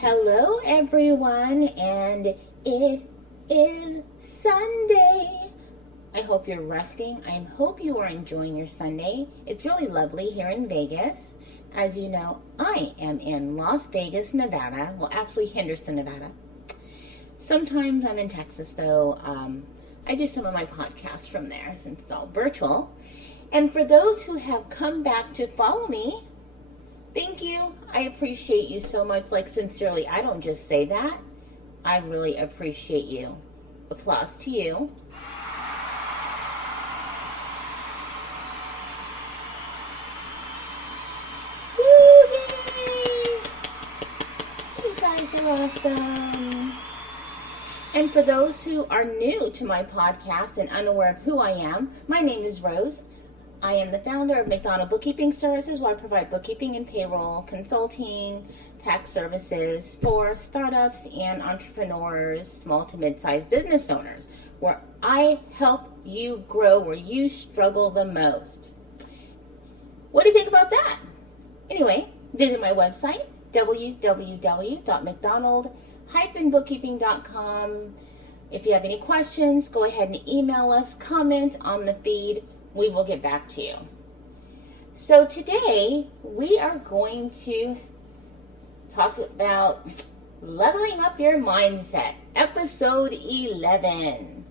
Hello everyone, and it is Sunday. I hope you're resting. I hope you are enjoying your Sunday. It's really lovely here in Vegas. As you know, I am in Las Vegas, Nevada. Well, actually Henderson, Nevada. Sometimes I'm in Texas, though. I do some of my podcasts from there since it's all virtual. And for those who have come back to follow me, thank you. I appreciate you so much. Like, sincerely, I don't just say that. I really appreciate you. Applause to you. Woo, yay! You guys are awesome. And for those who are new to my podcast and unaware of who I am, my name is Rose. I am the founder of McDonald Bookkeeping Services, where I provide bookkeeping and payroll, consulting, tax services for startups and entrepreneurs, small to mid-sized business owners, where I help you grow where you struggle the most. What do you think about that? Anyway, visit my website, www.mcdonald-bookkeeping.com. If you have any questions, go ahead and email us, comment on the feed. We will get back to you. So today we are going to talk about leveling up your mindset, episode 11.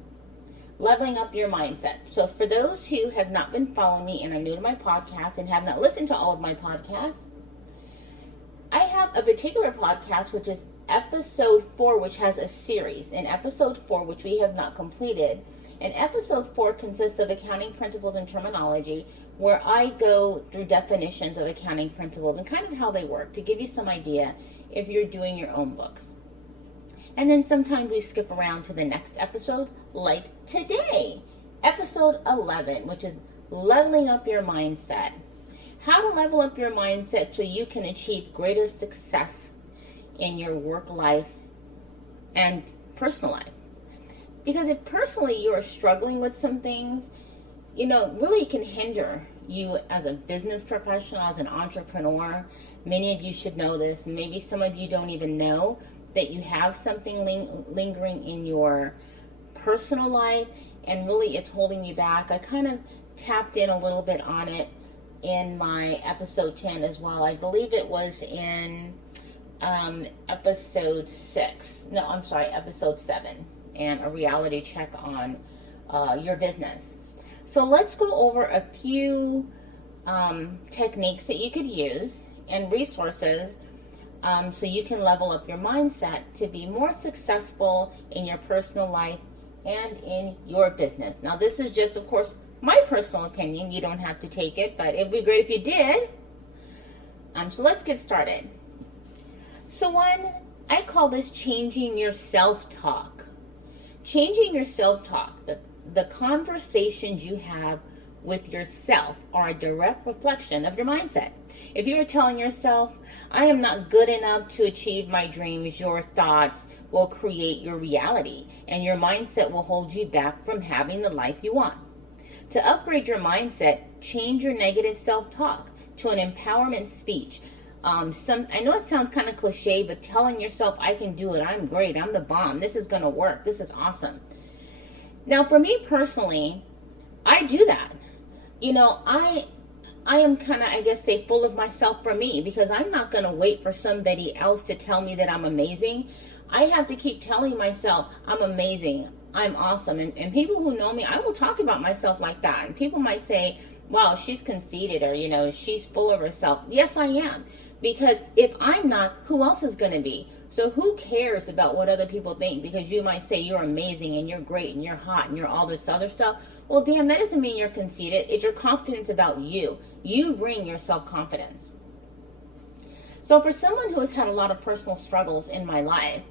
Leveling up your mindset. So for those who have not been following me and are new to my podcast and have not listened to all of my podcasts, I have a particular podcast which is episode 4, which has a series. In episode 4, which we have not completed, and episode 4 consists of accounting principles and terminology, where I go through definitions of accounting principles and kind of how they work to give you some idea if you're doing your own books. And then sometimes we skip around to the next episode, like today, episode 11, which is leveling up your mindset. How to level up your mindset so you can achieve greater success in your work life and personal life. Because if personally you are struggling with some things, really can hinder you as a business professional, as an entrepreneur. Many of you should know this. Maybe some of you don't even know that you have something lingering in your personal life, and really it's holding you back. I kind of tapped in a little bit on it in my episode 10 as well. I believe it was in episode 7. And a reality check on your business. So let's go over a few techniques that you could use and resources so you can level up your mindset to be more successful in your personal life and in your business. Now, this is just, of course, my personal opinion. You don't have to take it, but it'd be great if you did. So let's get started. So one, I call this changing your self-talk. Changing your self-talk, the conversations you have with yourself are a direct reflection of your mindset. If you are telling yourself, I am not good enough to achieve my dreams, your thoughts will create your reality, and your mindset will hold you back from having the life you want. To upgrade your mindset, change your negative self-talk to an empowerment speech. I know it sounds kind of cliche, but telling yourself, I can do it, I'm great, I'm the bomb, this is going to work, this is awesome. Now, for me personally, I do that. I am kind of, say, full of myself for me, because I'm not going to wait for somebody else to tell me that I'm amazing. I have to keep telling myself, I'm amazing, I'm awesome. And people who know me, I will talk about myself like that. And people might say, wow, she's conceited, or, she's full of herself. Yes, I am. Because if I'm not, who else is going to be? So who cares about what other people think? Because you might say you're amazing and you're great and you're hot and you're all this other stuff. Well, damn, that doesn't mean you're conceited. It's your confidence about you. You bring your self-confidence. So for someone who has had a lot of personal struggles in my life,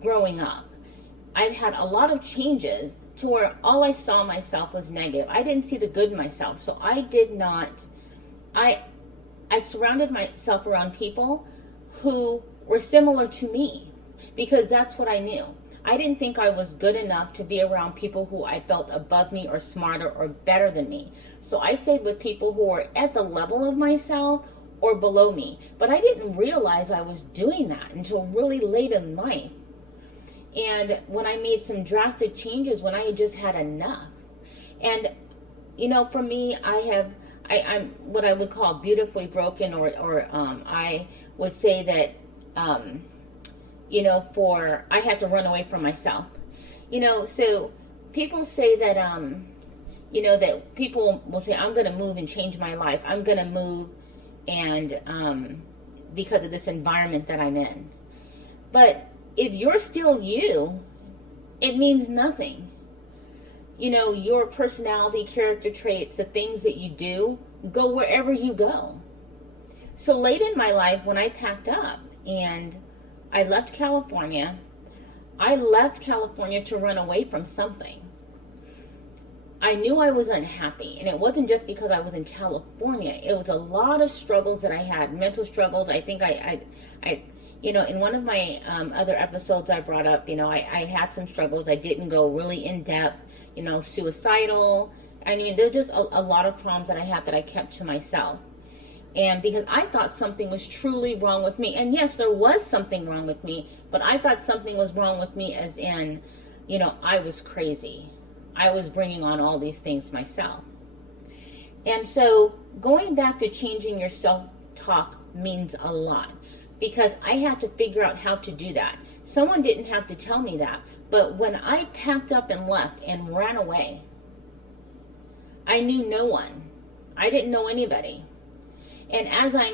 growing up, I've had a lot of changes to where all I saw myself was negative. I didn't see the good in myself. So I surrounded myself around people who were similar to me because that's what I knew. I didn't think I was good enough to be around people who I felt above me or smarter or better than me. So I stayed with people who were at the level of myself or below me. But I didn't realize I was doing that until really late in life. And when I made some drastic changes, when I just had enough. And, for me, I'm what I would call beautifully broken, or I would say that, I had to run away from myself. So people say that, that people will say, I'm going to move and change my life. I'm going to move and because of this environment that I'm in. But if you're still you, it means nothing. Your personality, character traits, the things that you do, go wherever you go. So late in my life, when I packed up and I left California to run away from something. I knew I was unhappy, and it wasn't just because I was in California. It was a lot of struggles that I had, mental struggles. I think I in one of my other episodes I brought up, I had some struggles. I didn't go really in depth, suicidal. I mean, there were just a lot of problems that I had that I kept to myself. And because I thought something was truly wrong with me. And yes, there was something wrong with me, but I thought something was wrong with me as in, I was crazy. I was bringing on all these things myself. And so going back to changing your self-talk means a lot. Because I had to figure out how to do that. Someone didn't have to tell me that. But when I packed up and left and ran away, I knew no one. I didn't know anybody. And as I'm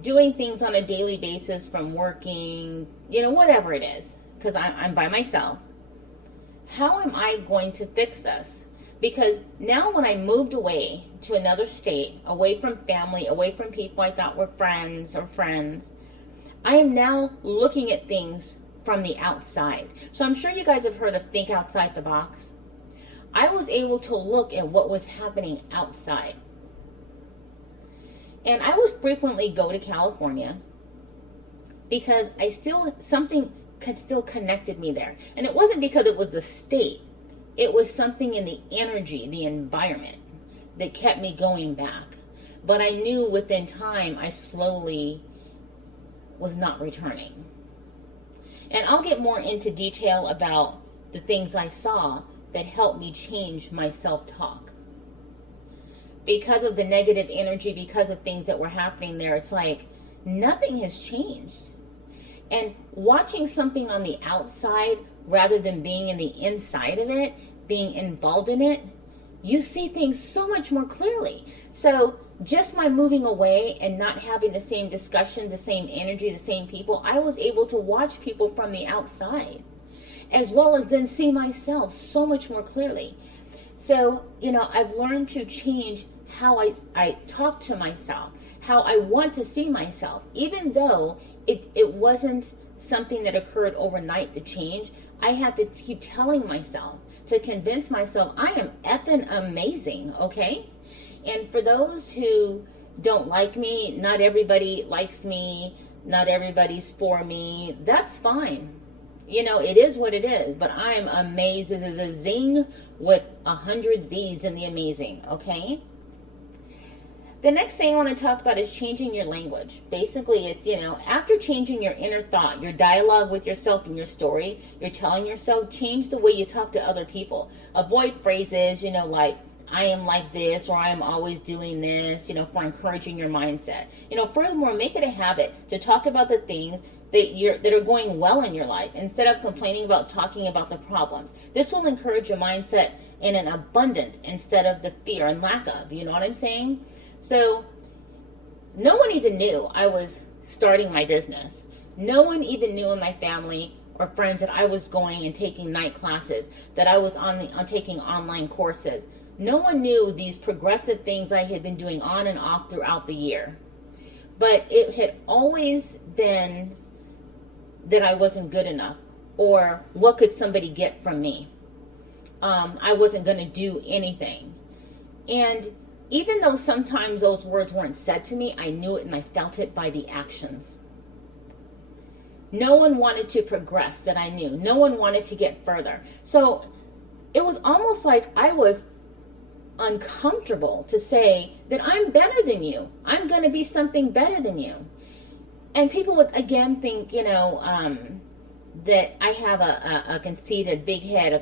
doing things on a daily basis, from working, whatever it is, because I'm by myself, how am I going to fix this? Because now when I moved away to another state, away from family, away from people I thought were friends, I am now looking at things from the outside. So I'm sure you guys have heard of think outside the box. I was able to look at what was happening outside. And I would frequently go to California because something still connected me there. And it wasn't because it was the state. It was something in the energy, the environment, that kept me going back. But I knew within time I slowly was not returning. And I'll get more into detail about the things I saw that helped me change my self-talk. Because of the negative energy, because of things that were happening there, it's like nothing has changed. And watching something on the outside rather than being in the inside of it, being involved in it, you see things so much more clearly. So just by moving away and not having the same discussion, the same energy, the same people, I was able to watch people from the outside, as well as then see myself so much more clearly. So, I've learned to change how I talk to myself, how I want to see myself, even though it wasn't something that occurred overnight to change. I had to keep telling myself, to convince myself, I am effing amazing, okay? And for those who don't like me, not everybody likes me, not everybody's for me, that's fine. It is what it is, but I'm amazed. This is a zing with 100 Z's in the amazing, okay? The next thing I want to talk about is changing your language. Basically, it's, after changing your inner thought, your dialogue with yourself and your story, you're telling yourself, change the way you talk to other people. Avoid phrases, like, I am like this, or I am always doing this, for encouraging your mindset. Furthermore, make it a habit to talk about the things that are going well in your life instead of complaining about talking about the problems. This will encourage your mindset in an abundance instead of the fear and lack of. You know what I'm saying? So no one even knew I was starting my business. No one even knew in my family or friends that I was going and taking night classes, that I was on taking online courses. No one knew these progressive things I had been doing on and off throughout the year. But it had always been that I wasn't good enough, or what could somebody get from me? I wasn't going to do anything. And even though sometimes those words weren't said to me, I knew it and I felt it by the actions. No one wanted to progress that I knew. No one wanted to get further. So it was almost like I was uncomfortable to say that I'm better than you. I'm going to be something better than you. And people would again think, that I have a conceited, big head,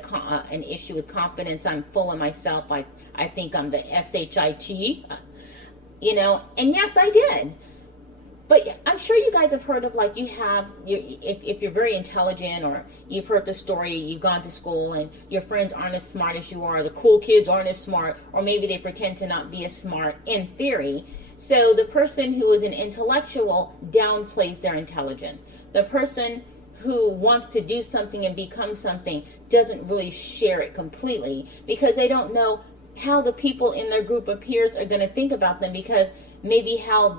an issue with confidence. I'm full of myself. I think I'm the SHIT, and yes, I did. But I'm sure you guys have heard of, like, if you're very intelligent, or you've heard the story, you've gone to school and your friends aren't as smart as you are, the cool kids aren't as smart, or maybe they pretend to not be as smart in theory. So the person who is an intellectual downplays their intelligence. The person who wants to do something and become something doesn't really share it completely, because they don't know how the people in their group of peers are going to think about them, because maybe how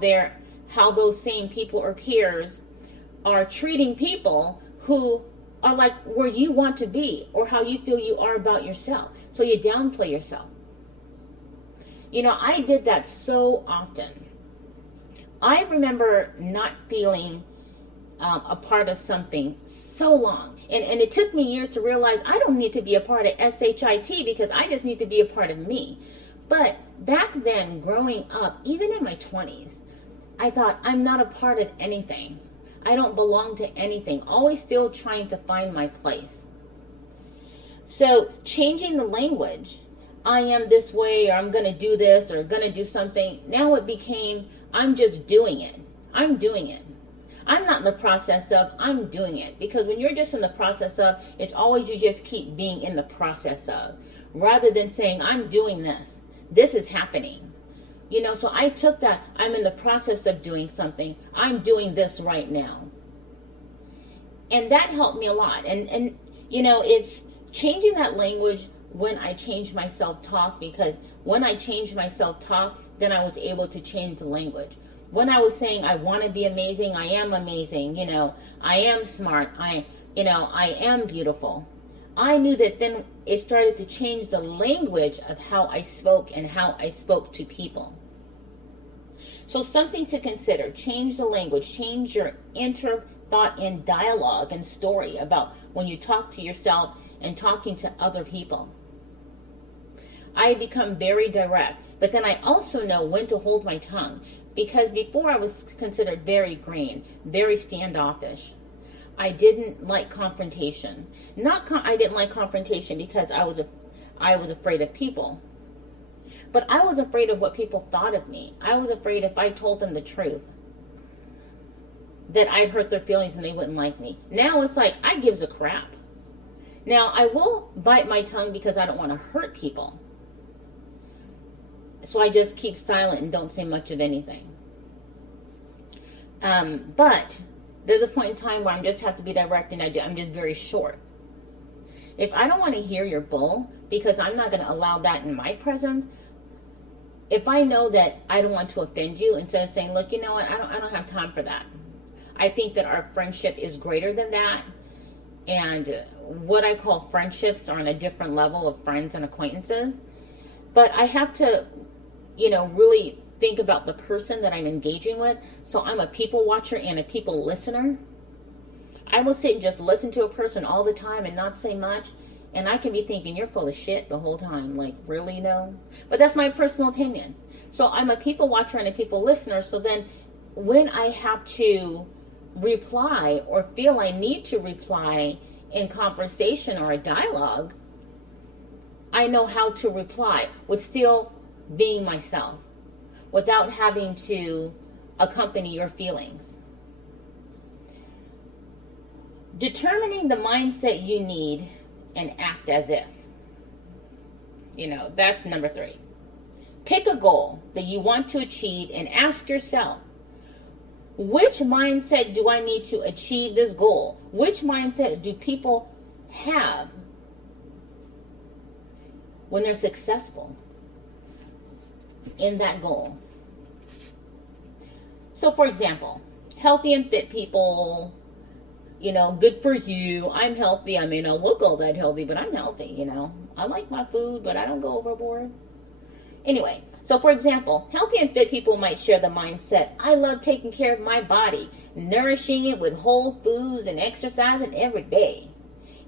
those same people or peers are treating people who are like where you want to be, or how you feel you are about yourself. So you downplay yourself. I did that so often. I remember not feeling a part of something so long. And it took me years to realize I don't need to be a part of SHIT, because I just need to be a part of me. But back then, growing up, even in my 20s, I thought I'm not a part of anything. I don't belong to anything. Always still trying to find my place. So changing the language, I am this way, or I'm going to do this, or going to do something. Now it became, I'm just doing it. I'm doing it. I'm not in the process of, I'm doing it. Because when you're just in the process of, it's always you just keep being in the process of, rather than saying, I'm doing this. This is happening. So I took that, I'm in the process of doing something. I'm doing this right now. And that helped me a lot. And it's changing that language when I changed my self-talk, because when I changed my self-talk, then I was able to change the language. When I was saying I want to be amazing, I am amazing, I am smart, I am beautiful. I knew that then it started to change the language of how I spoke and how I spoke to people. So something to consider, change the language, change your inner thought and dialogue and story about when you talk to yourself and talking to other people. I have become very direct, but then I also know when to hold my tongue. Because before I was considered very green, very standoffish. I didn't like confrontation. I didn't like confrontation because I was afraid of people. But I was afraid of what people thought of me. I was afraid if I told them the truth, that I'd hurt their feelings and they wouldn't like me. Now it's like, I gives a crap. Now I will bite my tongue because I don't want to hurt people. So I just keep silent and don't say much of anything. But there's a point in time where I just have to be direct, and I'm just very short. If I don't want to hear your bull, because I'm not going to allow that in my presence, if I know that I don't want to offend you, instead of saying, look, you know what, I don't have time for that. I think that our friendship is greater than that. And what I call friendships are on a different level of friends and acquaintances. But I have to, really think about the person that I'm engaging with. So I'm a people watcher and a people listener. I will sit and just listen to a person all the time and not say much. And I can be thinking, you're full of shit the whole time. Like, really, no? But that's my personal opinion. So I'm a people watcher and a people listener. So then when I have to reply or feel I need to reply in conversation or a dialogue, I know how to reply with still being myself, without having to accompany your feelings. Determining the mindset you need and act as if. That's number 3. Pick a goal that you want to achieve and ask yourself, Which mindset do I need to achieve this goal? Which mindset do people have when they're successful in that goal? So, for example, healthy and fit people, good for you. I'm healthy. I may not look all that healthy, but I'm healthy, I like my food, but I don't go overboard. Anyway, so for example, healthy and fit people might share the mindset, I love taking care of my body, nourishing it with whole foods and exercising every day.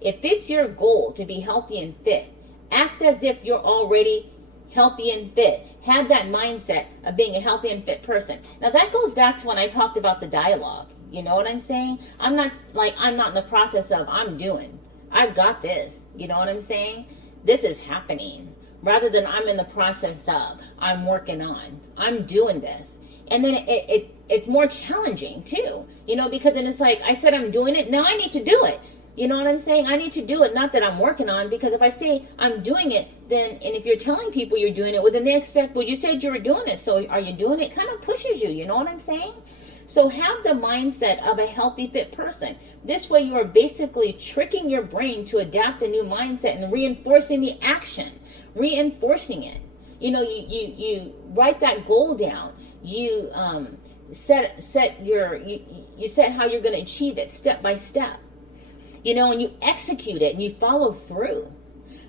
If it's your goal to be healthy and fit, act as if you're already healthy and fit. Have that mindset of being a healthy and fit person. Now that goes back to when I talked about the dialogue. You know what I'm saying? I'm not in the process of I've got this. You know what I'm saying? This is happening. Rather than I'm in the process of, I'm working on, I'm doing this. And then it's more challenging too, because then it's like, I said I'm doing it, now I need to do it. You know what I'm saying? I need to do it, not that I'm working on, because if I say I'm doing it, then, and if you're telling people you're doing it, well, then they expect, well, you said you were doing it, so are you doing it? Kind of pushes you, you know what I'm saying? So have the mindset of a healthy, fit person. This way you are basically tricking your brain to adapt a new mindset and reinforcing the action, reinforcing it. You write that goal down. You set how you're going to achieve it step by step. And you execute it and you follow through.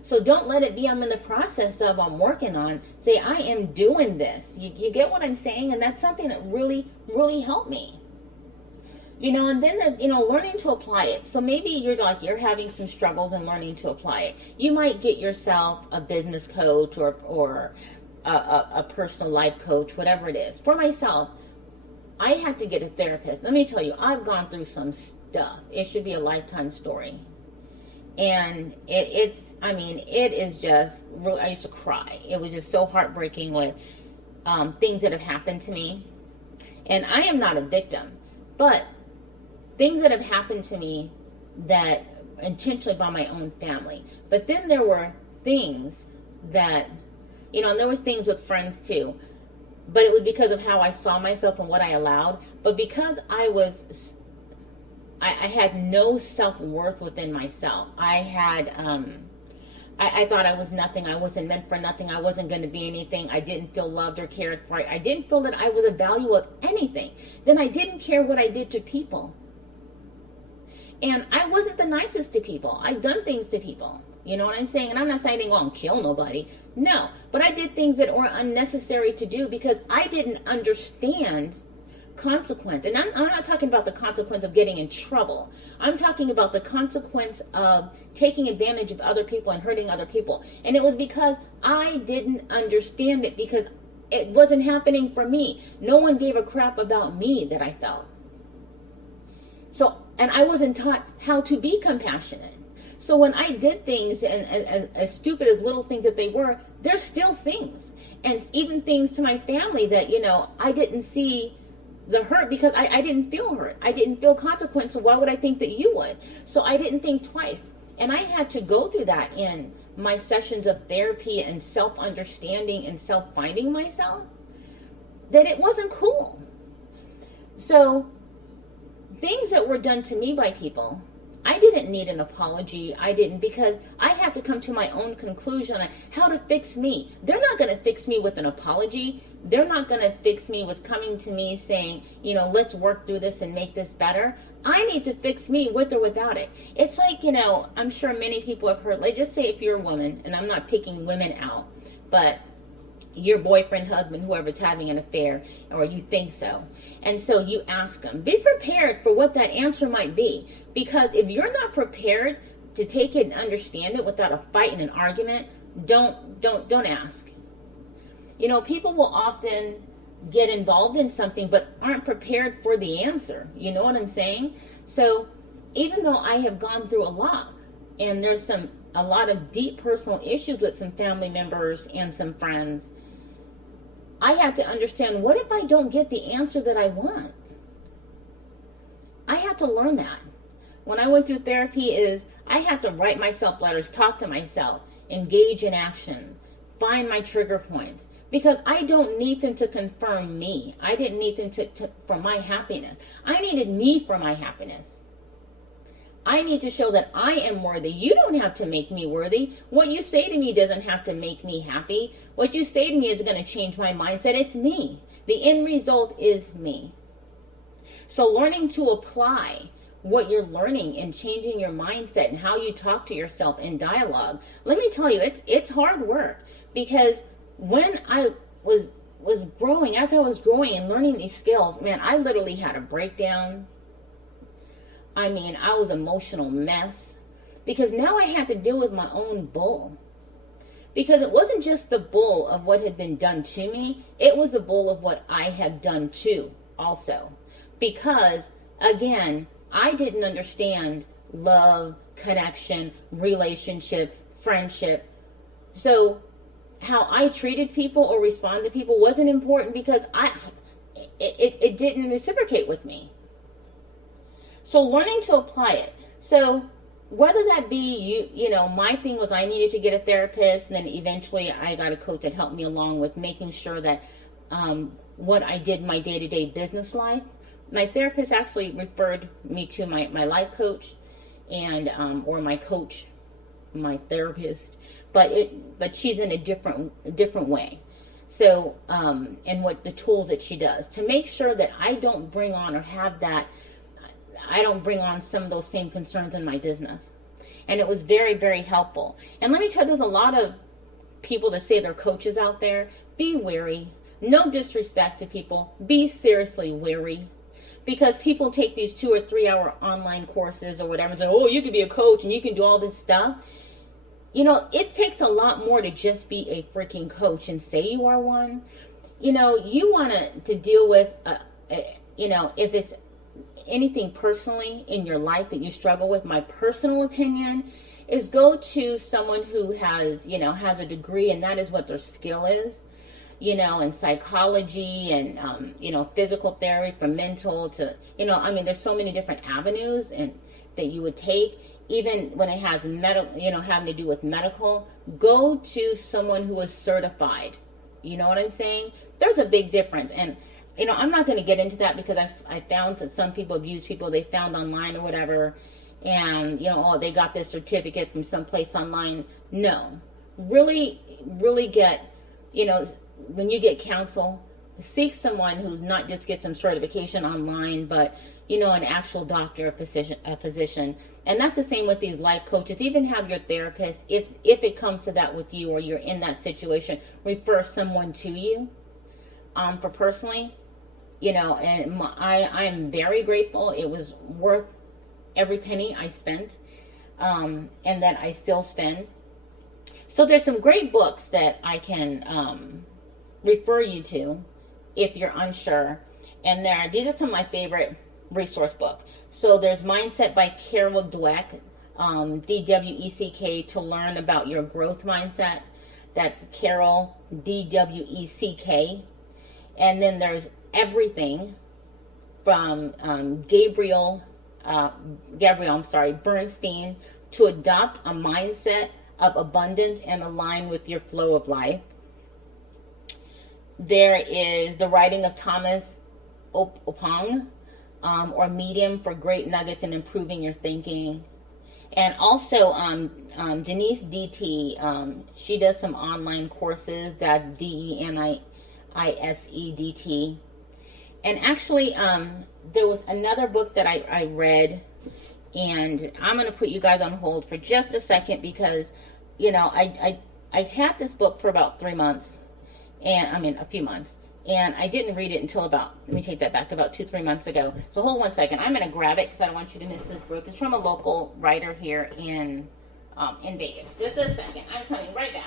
So don't let it be I'm in the process of, I'm working on. Say, I am doing this. You get what I'm saying? And that's something that really, really helped me. And then, learning to apply it. So maybe you're having some struggles in learning to apply it. You might get yourself a business coach or a personal life coach, whatever it is. For myself, I had to get a therapist. Let me tell you, I've gone through some stuff. It should be a lifetime story. And it is just, I used to cry. It was just so heartbreaking with things that have happened to me. And I am not a victim, but things that have happened to me that intentionally by my own family. But then there were things that, and there was things with friends too. But it was because of how I saw myself and what I allowed. But because I had no self-worth within myself. I had, I thought I was nothing. I wasn't meant for nothing. I wasn't going to be anything. I didn't feel loved or cared for. I didn't feel that I was a value of anything. Then I didn't care what I did to people. And I wasn't the nicest to people. I've done things to people. You know what I'm saying? And I'm not saying I didn't go out and kill nobody. No. But I did things that were unnecessary to do because I didn't understand consequence. And I'm not talking about the consequence of getting in trouble. I'm talking about the consequence of taking advantage of other people and hurting other people. And it was because I didn't understand it, because it wasn't happening for me. No one gave a crap about me that I felt. So, and I wasn't taught how to be compassionate. So when I did things, and as stupid as little things that they were, they're still things. And even things to my family that, I didn't see the hurt because I didn't feel hurt. I didn't feel consequence. So why would I think that you would? So I didn't think twice. And I had to go through that in my sessions of therapy and self-understanding and self-finding myself, that it wasn't cool. So things that were done to me by people, I didn't need an apology. I didn't, because I had to come to my own conclusion on how to fix me. They're not going to fix me with an apology. They're not going to fix me with coming to me saying, let's work through this and make this better. I need to fix me with or without it. It's like, I'm sure many people have heard, like, just say if you're a woman, and I'm not picking women out, but your boyfriend, husband, whoever's having an affair, or you think so. And so you ask them, be prepared for what that answer might be. Because if you're not prepared to take it and understand it without a fight and an argument, don't ask. People will often get involved in something but aren't prepared for the answer. You know what I'm saying? So even though I have gone through a lot, and there's a lot of deep personal issues with some family members and some friends, I had to understand, what if I don't get the answer that I want? I had to learn that. When I went through therapy, I had to write myself letters, talk to myself, engage in action, find my trigger points, because I don't need them to confirm me. I didn't need them for my happiness. I needed me for my happiness. I need to show that I am worthy. You don't have to make me worthy. What you say to me doesn't have to make me happy. What you say to me is going to change my mindset. It's me. The end result is me. So learning to apply what you're learning and changing your mindset and how you talk to yourself in dialogue. Let me tell you, it's hard work, because when I was growing, as I was growing and learning these skills, man, I literally had a breakdown. I mean, I was an emotional mess, because now I had to deal with my own bull. Because it wasn't just the bull of what had been done to me, it was the bull of what I had done too also. Because, again, I didn't understand love, connection, relationship, friendship. So how I treated people or responded to people wasn't important, because it didn't reciprocate with me. So learning to apply it. So whether that be you know, my thing was I needed to get a therapist, and then eventually I got a coach that helped me along with making sure that what I did in my day-to-day business life. My therapist actually referred me to my life coach, and or my coach, my therapist, but she's in a different way. So and what the tools that she does to make sure that I don't bring on or have that, I don't bring on some of those same concerns in my business. And it was very, very helpful. And let me tell you, there's a lot of people that say they're coaches out there. Be wary. No disrespect to people. Be seriously wary. Because people take these 2 or 3 hour online courses or whatever and say, oh, you can be a coach and you can do all this stuff. You know, it takes a lot more to just be a freaking coach and say you are one. You know, you want to deal with, you know, if it's anything personally in your life that you struggle with, my personal opinion is go to someone who has, you know, has a degree, and that is what their skill is. You know, in psychology and, you know, physical therapy, from mental to, you know, I mean, there's so many different avenues and that you would take. Even when it has medical, you know, having to do with medical, go to someone who is certified. You know what I'm saying? There's a big difference. And, you know, I'm not going to get into that, because I found that some people abuse people they found online or whatever. And, you know, oh, they got this certificate from someplace online. No. Really, really get, you know, when you get counsel, seek someone who not just gets some certification online, but, you know, an actual doctor, a physician. And that's the same with these life coaches. Even have your therapist, if it comes to that with you, or you're in that situation, refer someone to you. For personally, you know, and I am very grateful. It was worth every penny I spent, and that I still spend. So there's some great books that I can refer you to if you're unsure. And these are some of my favorite resource books. So there's Mindset by Carol Dweck, DWECK, to learn about your growth mindset. That's Carol, DWECK. And then there's Everything from Gabriel Bernstein, to adopt a mindset of abundance and align with your flow of life. There is the writing of Thomas Opong, or Medium, for great nuggets in improving your thinking. And also Denise DT, she does some online courses. That's DENISEDT. And actually there was another book that I read, and I'm going to put you guys on hold for just a second, because, you know, I had this book for about 3 months. And I mean, a few months. And I didn't read it until about 2-3 months ago. So hold one second. I'm going to grab it because I don't want you to miss this book. It's from a local writer here in Vegas. Just a second. I'm coming right back.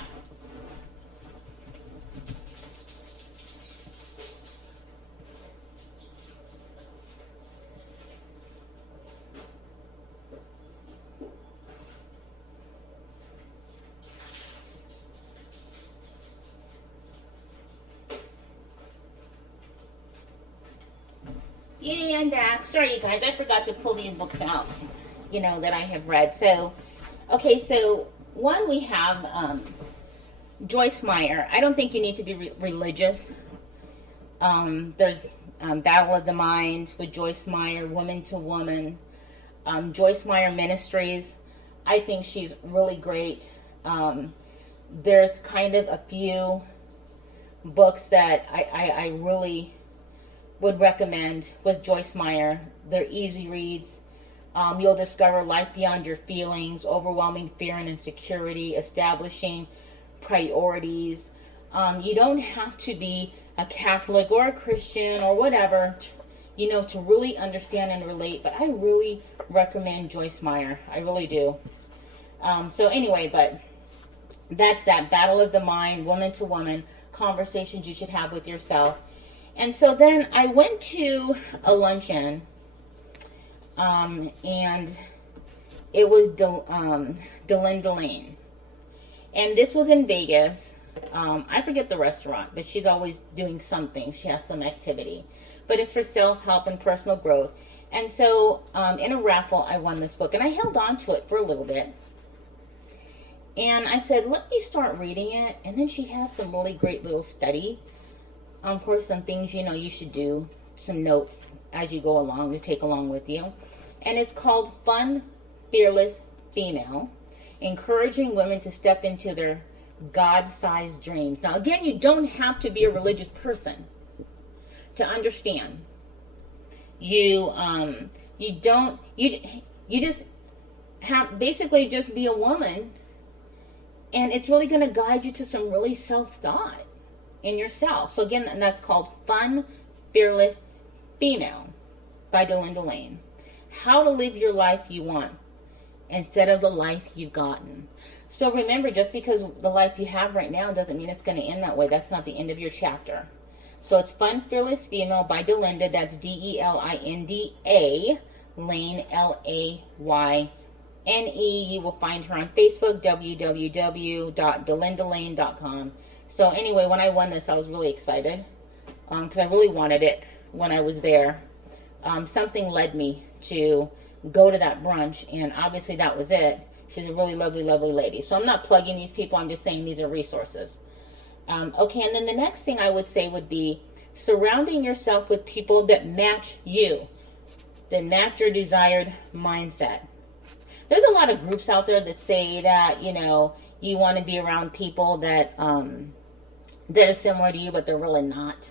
Yay, I'm back. Sorry, you guys. I forgot to pull these books out, you know, that I have read. So, okay, so one we have Joyce Meyer. I don't think you need to be religious. There's Battle of the Mind with Joyce Meyer, Woman to Woman. Joyce Meyer Ministries. I think she's really great. There's kind of a few books that I really would recommend with Joyce Meyer. They're easy reads. You'll discover life beyond your feelings, overwhelming fear and insecurity, establishing priorities. You don't have to be a Catholic or a Christian or whatever, to really understand and relate. But I really recommend Joyce Meyer. I really do. So anyway, but that's that Battle of the Mind, Woman to Woman, conversations you should have with yourself. And so then I went to a luncheon, and it was Delinda Lane. And this was in Vegas. I forget the restaurant, but she's always doing something. She has some activity. But it's for self-help and personal growth. And so in a raffle, I won this book. And I held on to it for a little bit. And I said, let me start reading it. And then she has some really great little study. For some things, you should do. Some notes as you go along to take along with you. And it's called Fun, Fearless Female. Encouraging women to step into their God-sized dreams. Now, again, you don't have to be a religious person to understand. You just have basically just be a woman, and it's really going to guide you to some really self-thought in yourself. So again, that's called Fun, Fearless Female by Delinda Lane. How to live your life you want instead of the life you've gotten. So remember, just because the life you have right now doesn't mean it's going to end that way. That's not the end of your chapter. So it's Fun, Fearless Female by Delinda. That's Delinda, Lane, Layne. You will find her on Facebook, www.delindalane.com. So anyway, when I won this, I was really excited because I really wanted it when I was there. Something led me to go to that brunch, and obviously that was it. She's a really lovely, lovely lady. So I'm not plugging these people. I'm just saying these are resources. Okay, and then the next thing I would say would be surrounding yourself with people that match you, that match your desired mindset. There's a lot of groups out there that say that, you want to be around people that that are similar to you, but they're really not.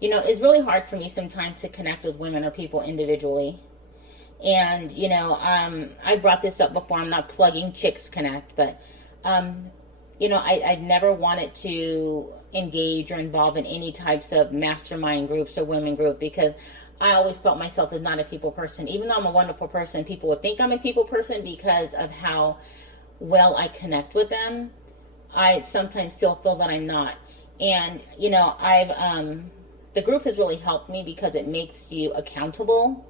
It's really hard for me sometimes to connect with women or people individually. And, I brought this up before. I'm not plugging Chicks Connect, but, I've never wanted to engage or involve in any types of mastermind groups or women group because I always felt myself as not a people person. Even though I'm a wonderful person, people would think I'm a people person because of how well I connect with them. I sometimes still feel that I'm not. And, the group has really helped me because it makes you accountable.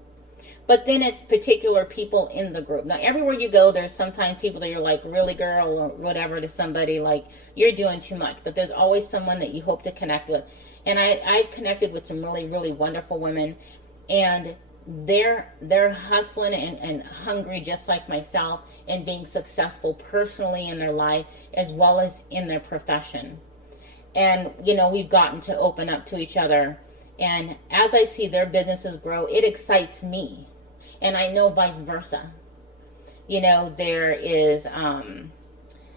But then it's particular people in the group. Now, everywhere you go, there's sometimes people that you're like, really, girl, or whatever, to somebody like, you're doing too much. But there's always someone that you hope to connect with. And I've connected with some really, really wonderful women. And they're hustling and hungry just like myself and being successful personally in their life as well as in their profession. And, we've gotten to open up to each other. And as I see their businesses grow, it excites me. And I know vice versa. There is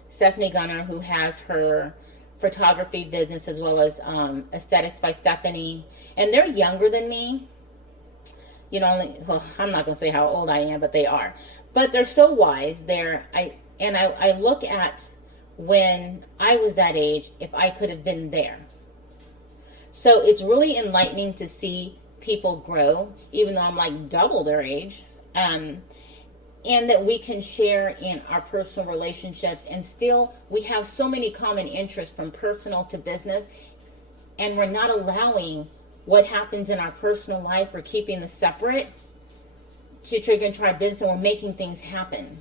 Stephanie Gunner, who has her photography business as well as Aesthetics by Stephanie. And they're younger than me. I'm not going to say how old I am, but they are. But they're so wise. I look at when I was that age, if I could have been there. So it's really enlightening to see people grow, even though I'm like double their age, and that we can share in our personal relationships, and still we have so many common interests from personal to business, and we're not allowing what happens in our personal life, we're keeping this separate to trigger into our business, and we're making things happen.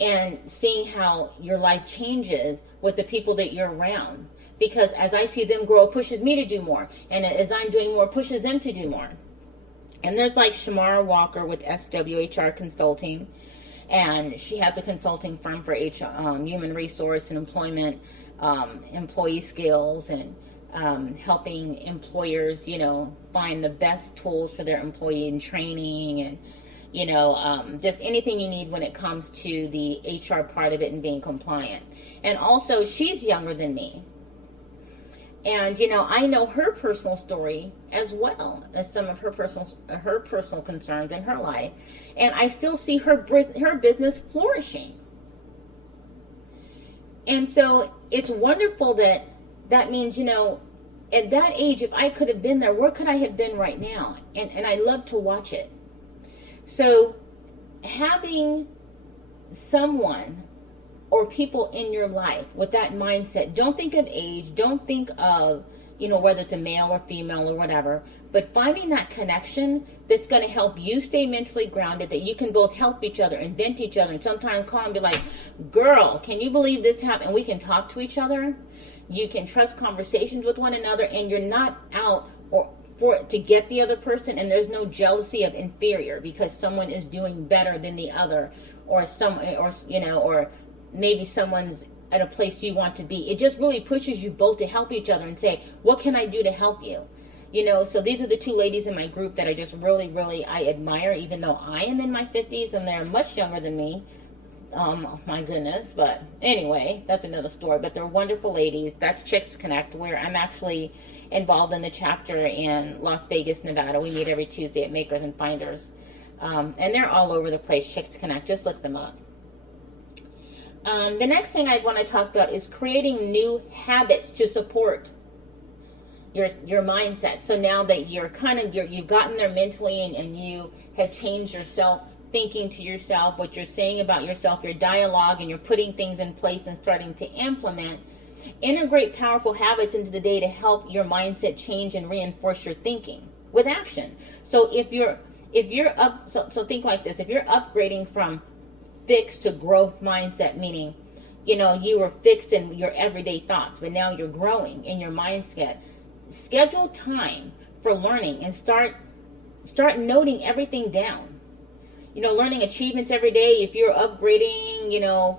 And seeing how your life changes with the people that you're around. Because as I see them grow, it pushes me to do more. And as I'm doing more, it pushes them to do more. And there's like Shamara Walker with SWHR Consulting. and she has a consulting firm for human resource and employment, employee skills, and helping employers, find the best tools for their employee and training, and just anything you need when it comes to the HR part of it and being compliant. And also, she's younger than me. And, I know her personal story as well as some of her personal concerns in her life. And I still see her business flourishing. And so it's wonderful that means, at that age, if I could have been there, where could I have been right now? And I love to watch it. So having someone or people in your life with that mindset, don't think of age, don't think of, whether it's a male or female or whatever, but finding that connection that's going to help you stay mentally grounded, that you can both help each other and vent each other, and sometimes call and be like, girl, can you believe this happened? And we can talk to each other. You can trust conversations with one another, and you're not out to get the other person, and there's no jealousy of inferior because someone is doing better than the other, or maybe someone's at a place you want to be. It just really pushes you both to help each other and say, what can I do to help you? So these are the two ladies in my group that I just really, really, I admire, even though I am in my 50s and they're much younger than me. My goodness. But anyway, that's another story. But they're wonderful ladies. That's Chicks Connect, where I'm actually involved in the chapter in Las Vegas, Nevada. We meet every Tuesday at Makers and Finders. And they're all over the place, Chicks Connect. Just look them up. The next thing I want to talk about is creating new habits to support your mindset. So now that you've gotten there mentally, and you have changed yourself, thinking to yourself, what you're saying about yourself, your dialogue, and you're putting things in place and starting to implement, integrate powerful habits into the day to help your mindset change and reinforce your thinking with action. So so think like this: if you're upgrading from fixed to growth mindset, meaning you were fixed in your everyday thoughts, but now you're growing in your mindset, schedule time for learning and start noting everything down. Learning achievements every day. If you're upgrading,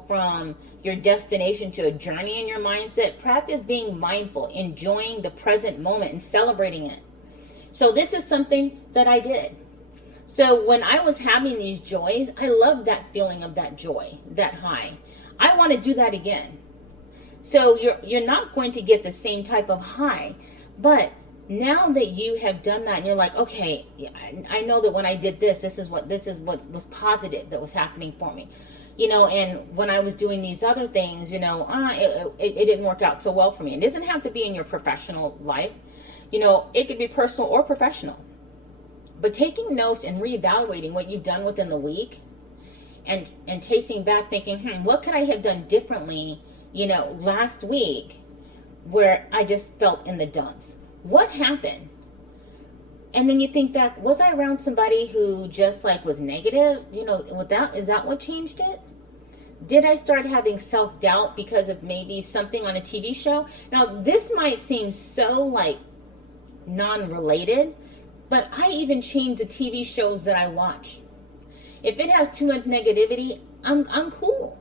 from your destination to a journey in your mindset, practice being mindful, enjoying the present moment and celebrating it. So this is something that I did. So when I was having these joys, I loved that feeling of that joy, that high. I want to do that again. So you're not going to get the same type of high, but now that you have done that and you're like, okay, I know that when I did this is what was positive that was happening for me. And when I was doing these other things, it didn't work out so well for me. It doesn't have to be in your professional life. It could be personal or professional. But taking notes and reevaluating what you've done within the week and chasing back thinking, what could I have done differently, last week where I just felt in the dumps? What happened? And then you think back, was I around somebody who just was negative? Is that what changed it? Did I start having self-doubt because of maybe something on a TV show? Now, this might seem so non-related, but I even change the TV shows that I watch. If it has too much negativity, I'm cool.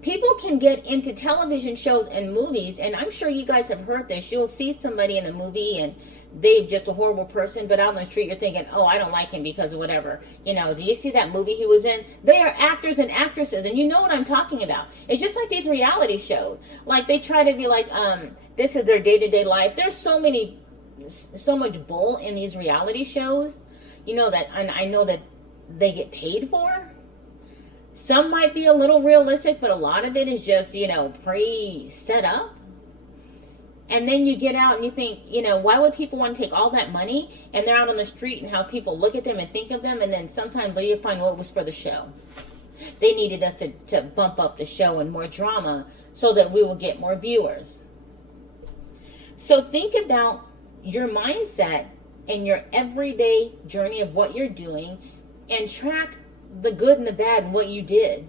People can get into television shows and movies, and I'm sure you guys have heard this. You'll see somebody in a movie and they're just a horrible person, but out on the street you're thinking, oh, I don't like him because of whatever. Do you see that movie he was in? They are actors and actresses, and you know what I'm talking about. It's just like these reality shows. They try to be this is their day-to-day life. There's so much bull in these reality shows, that, and I know that they get paid for. Some might be a little realistic, but a lot of it is just, pre-set up. And then you get out and you think, why would people want to take all that money and they're out on the street and how people look at them and think of them, and then sometimes you find what was for the show. They needed us to bump up the show and more drama so that we will get more viewers. So think about your mindset and your everyday journey of what you're doing and track the good and the bad and what you did.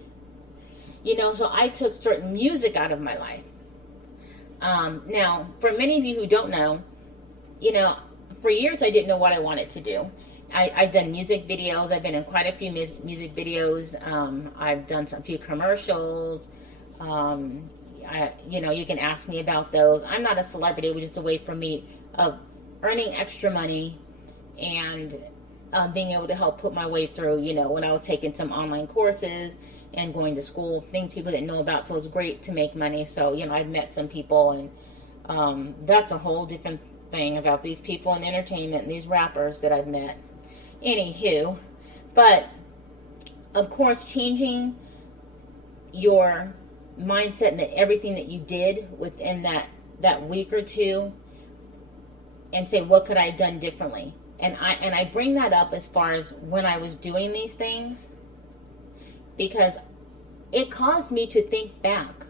So I took certain music out of my life. Now, for many of you who don't know, for years I didn't know what I wanted to do. I've done music videos. I've been in quite a few music videos. I've done a few commercials. You can ask me about those. I'm not a celebrity. It was just a way for me of earning extra money and being able to help put my way through, when I was taking some online courses and going to school, things people didn't know about. So it was great to make money. So, I've met some people, and that's a whole different thing about these people in entertainment and these rappers that I've met. Anywho, but of course, changing your mindset and everything that you did within that week or two, and say, what could I have done differently? And I bring that up as far as when I was doing these things, because it caused me to think back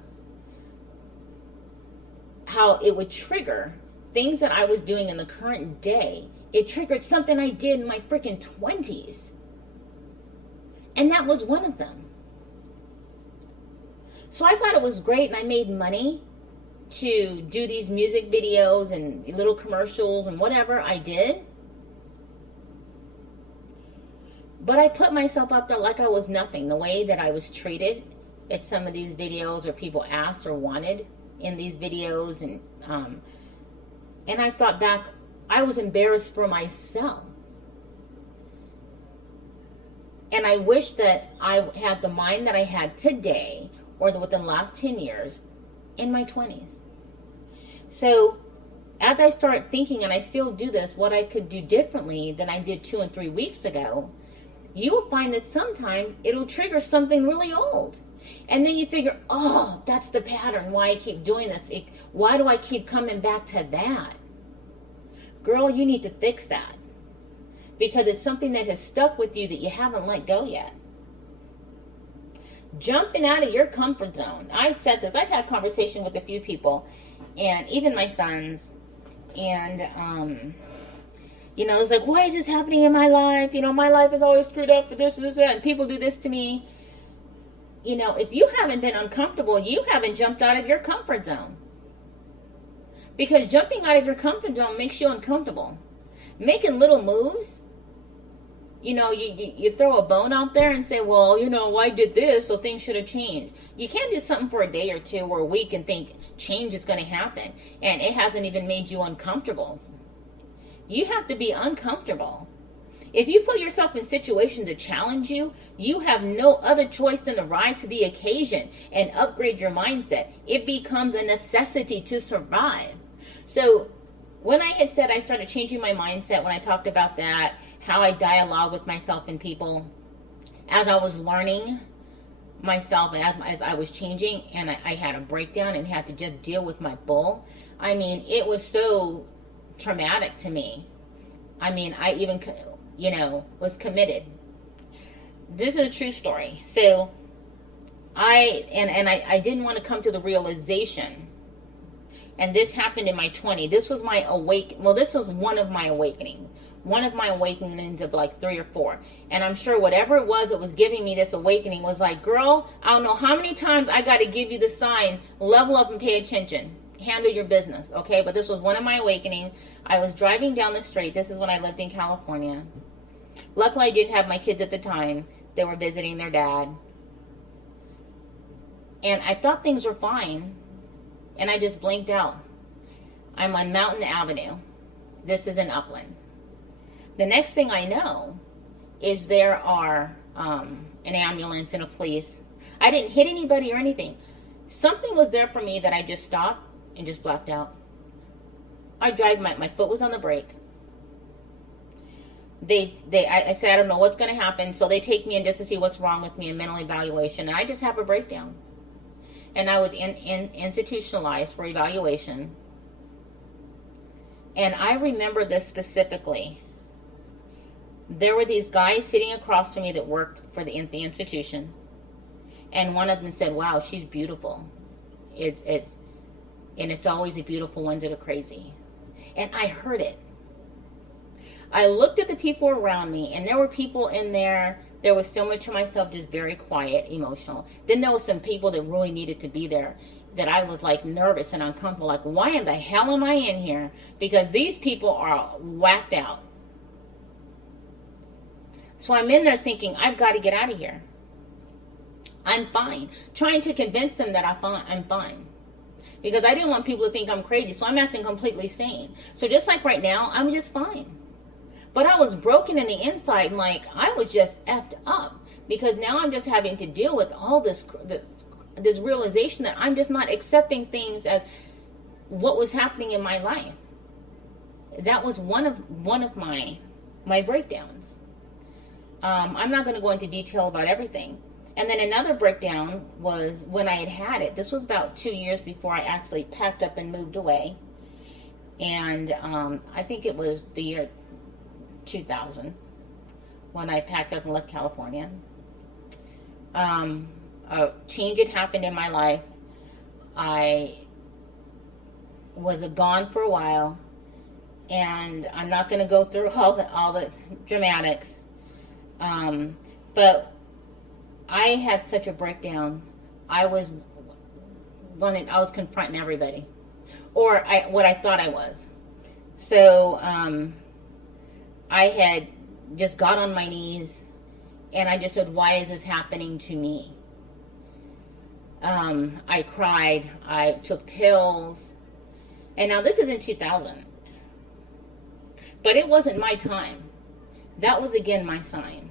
how it would trigger things that I was doing in the current day. It triggered something I did in my freaking 20s. And that was one of them. So I thought it was great, and I made money to do these music videos and little commercials and whatever I did. But I put myself out there like I was nothing. The way that I was treated at some of these videos, or people asked or wanted in these videos, and I thought back, I was embarrassed for myself. And I wish that I had the mind that I had today, or within the last 10 years, in my 20s. So as I start thinking, and I still do this, what I could do differently than I did 2 and 3 weeks ago, you will find that sometimes it'll trigger something really old. And then you figure, oh, that's the pattern, why I keep doing this. Why do I keep coming back to that? Girl, you need to fix that. Because it's something that has stuck with you that you haven't let go yet. Jumping out of your comfort zone. I've said this. I've had conversation with a few people, and even my sons. And, it's like, why is this happening in my life? My life is always screwed up for this and this, and people do this to me. If you haven't been uncomfortable, you haven't jumped out of your comfort zone. Because jumping out of your comfort zone makes you uncomfortable. Making little moves, you throw a bone out there and say, well, I did this, so things should have changed. You can't do something for a day or two or a week and think change is going to happen. And it hasn't even made you uncomfortable. You have to be uncomfortable. If you put yourself in situations that challenge you, you have no other choice than to rise to the occasion and upgrade your mindset. It becomes a necessity to survive. So when I had said I started changing my mindset, when I talked about that, how I dialogue with myself and people, as I was learning myself, as I was changing, and I had a breakdown and had to just deal with my bull. It was so traumatic to me. I even, was committed. This is a true story. So I didn't want to come to the realization. And this happened in my 20s. This was my this was one of my awakenings. One of my awakenings of like 3 or 4. And I'm sure whatever it was giving me this awakening was like, girl, I don't know how many times I got to give you the sign, level up and pay attention. Handle your business, okay? But this was one of my awakenings. I was driving down the street. This is when I lived in California. Luckily, I didn't have my kids at the time. They were visiting their dad. And I thought things were fine. And I just blinked out. I'm on Mountain Avenue. This is in Upland. The next thing I know is there are an ambulance and a police. I didn't hit anybody or anything. Something was there for me that I just stopped and just blacked out. I drive, my foot was on the brake. I said, I don't know what's going to happen. So they take me in just to see what's wrong with me, a mental evaluation. And I just have a breakdown. And I was institutionalized for evaluation. And I remember this specifically. There were these guys sitting across from me that worked for the institution. And one of them said, wow, she's beautiful. It's always the beautiful ones that are crazy. And I heard it. I looked at the people around me, and there were people in there. There was similar to myself, just very quiet, emotional. Then there was some people that really needed to be there, that I was like nervous and uncomfortable. Like, why in the hell am I in here? Because these people are whacked out. So I'm in there thinking, I've got to get out of here. I'm fine. Trying to convince them that I'm fine. Because I didn't want people to think I'm crazy. So I'm acting completely sane. So just like right now, I'm just fine. But I was broken in the inside. Like, I was just effed up. Because now I'm just having to deal with all this realization that I'm just not accepting things as what was happening in my life. That was one of my breakdowns. I'm not going to go into detail about everything. And then another breakdown was when I had it. This was about 2 years before I actually packed up and moved away. And I think it was the year 2000 when I packed up and left California. A change had happened in my life. I was gone for a while. And I'm not going to go through all the dramatics. But I had such a breakdown. I was confronting everybody, or what I thought I was. So I had just got on my knees, and I just said, "Why is this happening to me?" I cried. I took pills, and now this is in 2000, but it wasn't my time. That was again my sign.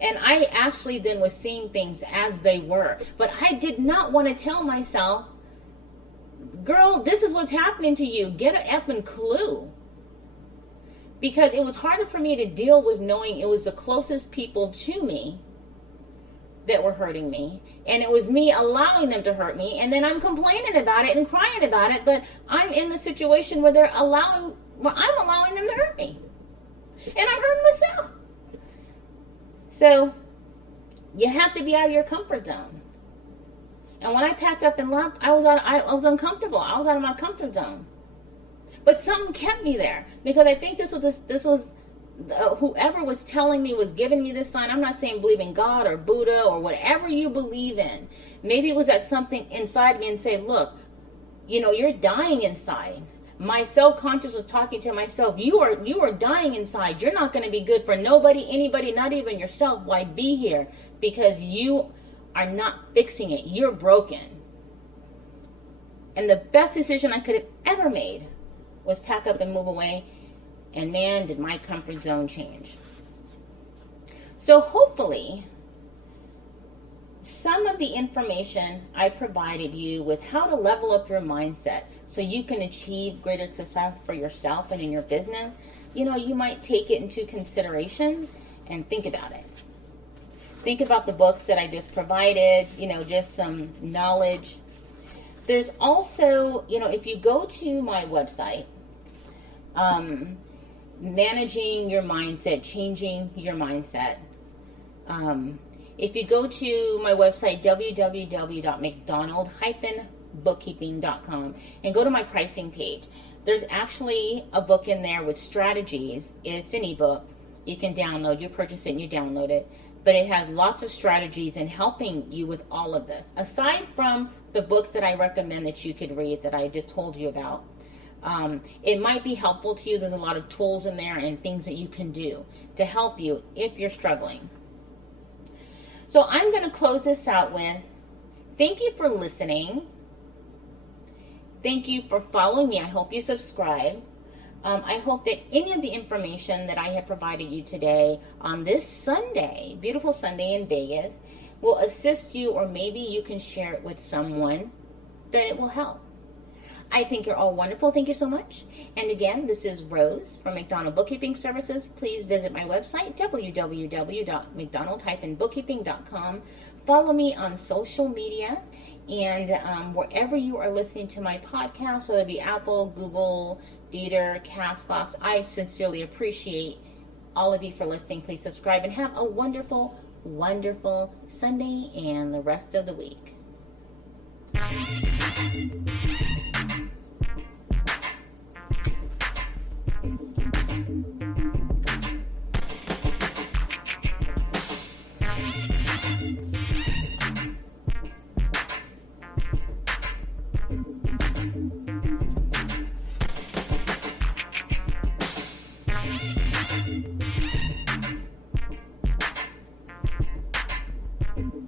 And I actually then was seeing things as they were. But I did not want to tell myself, girl, this is what's happening to you. Get an effing clue. Because it was harder for me to deal with knowing it was the closest people to me that were hurting me. And it was me allowing them to hurt me. And then I'm complaining about it and crying about it. But I'm in the situation where I'm allowing them to hurt me. And I'm hurting myself. So, you have to be out of your comfort zone. And when I packed up and left, I was uncomfortable. I was out of my comfort zone. But something kept me there. Because I think this was whoever was telling me, was giving me this sign. I'm not saying believe in God or Buddha or whatever you believe in. Maybe it was that something inside me and say, look, you're dying inside. My self-conscious was talking to myself, you are dying inside. You're not going to be good for nobody, anybody, not even yourself. Why be here? Because you are not fixing it. You're broken. And the best decision I could have ever made was pack up and move away. And man, did my comfort zone change. So hopefully, some of the information I provided you with how to level up your mindset so you can achieve greater success for yourself and in your business, you might take it into consideration and think about it. Think about the books that I just provided, just some knowledge. There's also, if you go to my website, Managing Your Mindset, Changing Your Mindset, if you go to my website, www.mcdonald-bookkeeping.com, and go to my pricing page, there's actually a book in there with strategies. It's an ebook. You can download. You purchase it and you download it. But it has lots of strategies in helping you with all of this. Aside from the books that I recommend that you could read that I just told you about, it might be helpful to you. There's a lot of tools in there and things that you can do to help you if you're struggling. So I'm going to close this out with, thank you for listening. Thank you for following me. I hope you subscribe. I hope that any of the information that I have provided you today on this Sunday, beautiful Sunday in Vegas, will assist you, or maybe you can share it with someone that it will help. I think you're all wonderful. Thank you so much. And again, this is Rose from McDonald Bookkeeping Services. Please visit my website, www.mcdonald-bookkeeping.com. Follow me on social media and wherever you are listening to my podcast, whether it be Apple, Google, Deezer, Castbox. I sincerely appreciate all of you for listening. Please subscribe and have a wonderful, wonderful Sunday and the rest of the week. Bye.